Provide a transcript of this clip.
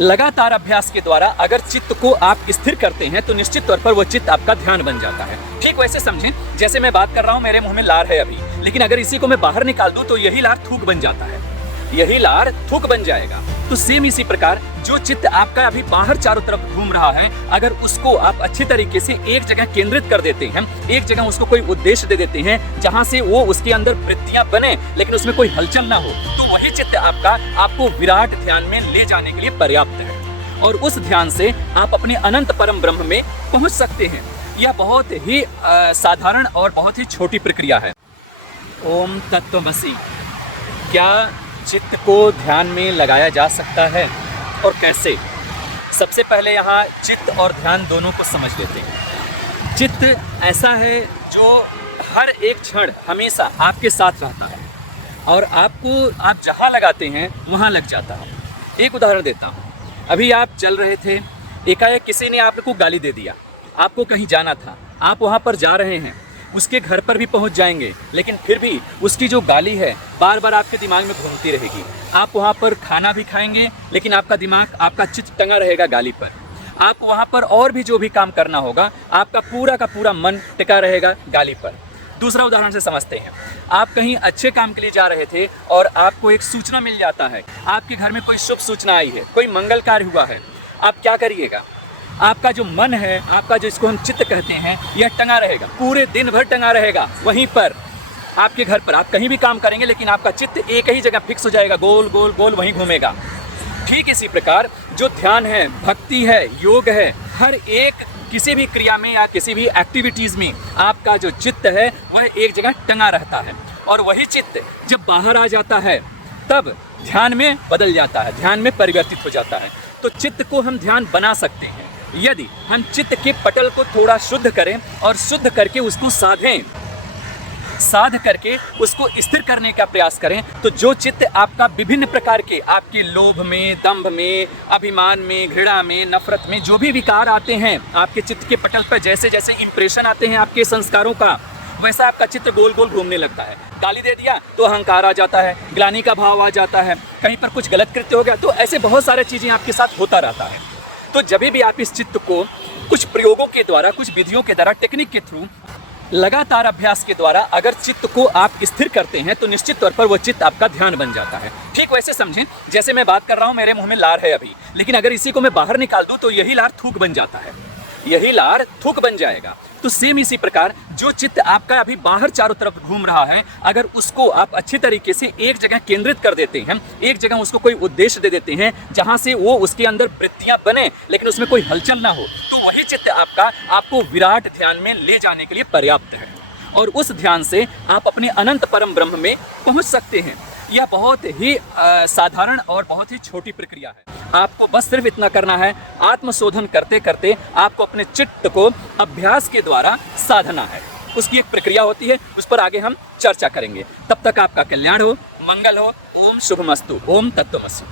लगातार अभ्यास के द्वारा अगर चित्त को आप स्थिर करते हैं तो निश्चित तौर पर वो चित्त आपका ध्यान बन जाता है। ठीक वैसे समझें जैसे मैं बात कर रहा हूँ, मेरे मुंह में लार है अभी, लेकिन अगर इसी को मैं बाहर निकाल दूं तो यही लार थूक बन जाता है, यही लार थूक बन जाएगा। तो सेम इसी प्रकार जो चित्त आपका अभी बाहर चारों तरफ घूम रहा है, अगर उसको आप अच्छी तरीके से एक जगह केंद्रित कर देते हैं, एक जगह उसको कोई उद्देश्य दे देते हैं जहां से वो उसके अंदर वृत्तियां बने लेकिन उसमें कोई हलचल ना हो, तो वही चित्त आपका आपको विराट ध्यान में ले जाने के लिए पर्याप्त है और उस ध्यान से आप अपने अनंत परम ब्रह्म में पहुंच सकते हैं। यह बहुत ही साधारण और बहुत ही छोटी प्रक्रिया है। ओम तत्वमसि। क्या चित्त को ध्यान में लगाया जा सकता है और कैसे? सबसे पहले यहाँ चित्त और ध्यान दोनों को समझ लेते हैं। चित्त ऐसा है जो हर एक क्षण हमेशा आपके साथ रहता है और आपको आप जहाँ लगाते हैं वहाँ लग जाता है। एक उदाहरण देता हूँ। अभी आप चल रहे थे, एकाएक किसी ने आपको गाली दे दिया, आपको कहीं जाना था, आप वहाँ पर जा रहे हैं, उसके घर पर भी पहुंच जाएंगे, लेकिन फिर भी उसकी जो गाली है बार बार आपके दिमाग में घूमती रहेगी। आप वहां पर खाना भी खाएंगे लेकिन आपका दिमाग, आपका चित्त टंगा रहेगा गाली पर। आप वहां पर और भी जो भी काम करना होगा, आपका पूरा का पूरा मन टिका रहेगा गाली पर। दूसरा उदाहरण से समझते हैं। आप कहीं अच्छे काम के लिए जा रहे थे और आपको एक सूचना मिल जाता है, आपके घर में कोई शुभ सूचना आई है, कोई मंगल कार्य हुआ है। आप क्या करिएगा? आपका जो मन है, आपका जो इसको हम चित्त कहते हैं, यह टंगा रहेगा, पूरे दिन भर टंगा रहेगा वहीं पर, आपके घर पर। आप कहीं भी काम करेंगे लेकिन आपका चित्त एक ही जगह फिक्स हो जाएगा, गोल गोल गोल वहीं घूमेगा। ठीक इसी प्रकार जो ध्यान है, भक्ति है, योग है, हर एक किसी भी क्रिया में या किसी भी एक्टिविटीज़ में आपका जो चित्त है वह एक जगह टंगा रहता है और वही चित्त जब बाहर आ जाता है तब ध्यान में बदल जाता है, ध्यान में परिवर्तित हो जाता है। तो चित्त को हम ध्यान बना सकते हैं यदि हम चित्त के पटल को थोड़ा शुद्ध करें और शुद्ध करके उसको साध करके उसको स्थिर करने का प्रयास करें। तो जो चित्त आपका विभिन्न प्रकार के, आपके लोभ में, दंभ में, अभिमान में, घृणा में, नफरत में जो भी विकार आते हैं आपके चित्त के पटल पर, जैसे जैसे इंप्रेशन आते हैं आपके संस्कारों का, वैसा आपका चित्त गोल गोल घूमने लगता है। गाली दे दिया तो अहंकार आ जाता है, ग्लानि का भाव आ जाता है, कहीं पर कुछ गलत कृत्य हो गया, तो ऐसे बहुत सारी चीज़ें आपके साथ होता रहता है। तो जब भी आप इस चित्त को कुछ प्रयोगों के द्वारा, कुछ विधियों के द्वारा, टेक्निक के थ्रू, लगातार अभ्यास के द्वारा अगर चित्त को आप स्थिर करते हैं तो निश्चित तौर पर वो चित्त आपका ध्यान बन जाता है। ठीक वैसे समझें जैसे मैं बात कर रहा हूँ, मेरे मुंह में लार है अभी, लेकिन अगर इसी को मैं बाहर निकाल दूं तो यही लार थूक बन जाता है, यही लार थूक बन जाएगा। तो सेम इसी प्रकार जो चित्त आपका अभी बाहर चारों तरफ घूम रहा है, अगर उसको आप अच्छी तरीके से एक जगह केंद्रित कर देते हैं, एक जगह उसको कोई उद्देश्य दे देते हैं जहां से वो उसके अंदर वृत्तियां बने लेकिन उसमें कोई हलचल ना हो, तो वही चित्त आपका आपको विराट ध्यान में ले जाने के लिए पर्याप्त है और उस ध्यान से आप अपने अनंत परम ब्रह्म में पहुंच सकते हैं। यह बहुत ही साधारण और बहुत ही छोटी प्रक्रिया है। आपको बस सिर्फ इतना करना है, आत्मशोधन करते करते आपको अपने चित्त को अभ्यास के द्वारा साधना है। उसकी एक प्रक्रिया होती है, उस पर आगे हम चर्चा करेंगे। तब तक आपका कल्याण हो, मंगल हो। ओम शुभमस्तु। ओम तत्वमसि।